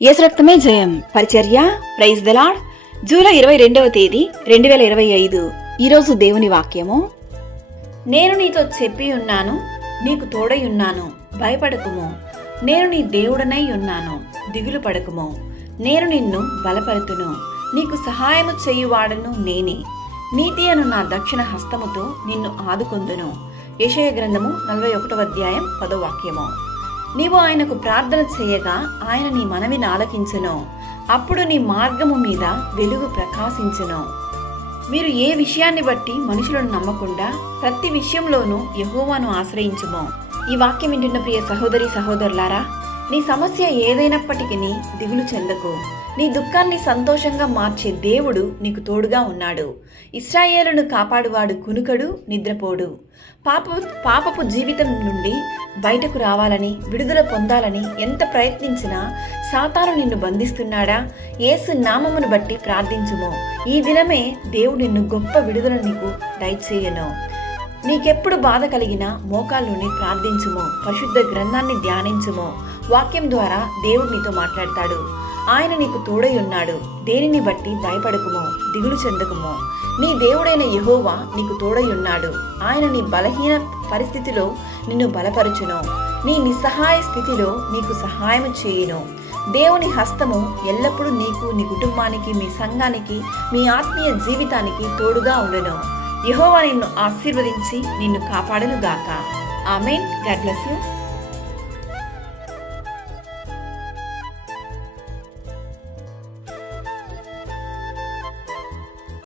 యేసు రక్తమే జయం పరిచర్య ప్రైజ్ ద లార్డ్. జూలై 22వ తేదీ 2025. ఈరోజు దేవుని వాక్యము. నేను నీతో చెప్పి ఉన్నాను, నీకు తోడై ఉన్నాను, భయపడకుము. నేను నీ దేవుడనై ఉన్నాను, దిగులు పడకుము. నేను నిన్ను బలపరుతును, నీకు సహాయము చేయువాడను నేనే. నీతి అను నా దక్షిణ హస్తముతో నిన్ను ఆదుకొందును. యెషయా గ్రంథము 41వ అధ్యాయం 10వ వాక్యము. నీవు ఆయనకు ప్రార్థన చేయగా ఆయన నీ మనవిని ఆలకించును. అప్పుడు నీ మార్గము మీద వెలుగు ప్రకాశించును. మీరు ఏ విషయాన్ని బట్టి మనుషులను నమ్మకుండా ప్రతి విషయంలోనూ యెహోవాను ఆశ్రయించుము. ఈ వాక్యం వింటున్న ప్రియ సహోదరి సహోదరులారా, నీ సమస్య ఏదైనప్పటికీ దిగులు చెందకు. నీ దుఃఖాన్ని సంతోషంగా మార్చే దేవుడు నీకు తోడుగా ఉన్నాడు. ఇశ్రాయేలును కాపాడువాడు కునుకడు, నిద్రపోడు. పాపపు జీవితం నుండి బయటకు రావాలని, విడుదల పొందాలని ఎంత ప్రయత్నించినా సాతాను నిన్ను బంధిస్తున్నాడా? యేసు నామమును బట్టి ప్రార్థించుము. ఈ దినమే దేవుడు నిన్ను గొప్ప విడుదల నీకు దయచేయను. నీకెప్పుడు బాధ కలిగినా మోకాళ్ళుని ప్రార్థించుము. పరిశుద్ధ గ్రంథాన్ని ధ్యానించుము. వాక్యం ద్వారా దేవుడు నీతో మాట్లాడతాడు. ఆయన నీకు తోడై ఉన్నాడు. దేనిని బట్టి భయపడకుము, దిగులు చెందకుము. నీ దేవుడైన యెహోవా నీకు తోడై ఉన్నాడు. ఆయన నీ బలహీన పరిస్థితిలో నిన్ను బలపరచును. నీ నిస్సహాయ స్థితిలో నీకు సహాయం చేయును. దేవుని హస్తము ఎల్లప్పుడూ నీకు, నీ కుటుంబానికి, మీ సంఘానికి, మీ ఆత్మీయ జీవితానికి తోడుగా ఉండును. యెహోవా నిన్ను ఆశీర్వదించి నిన్ను కాపాడును గాక. ఆమేన్. God bless you.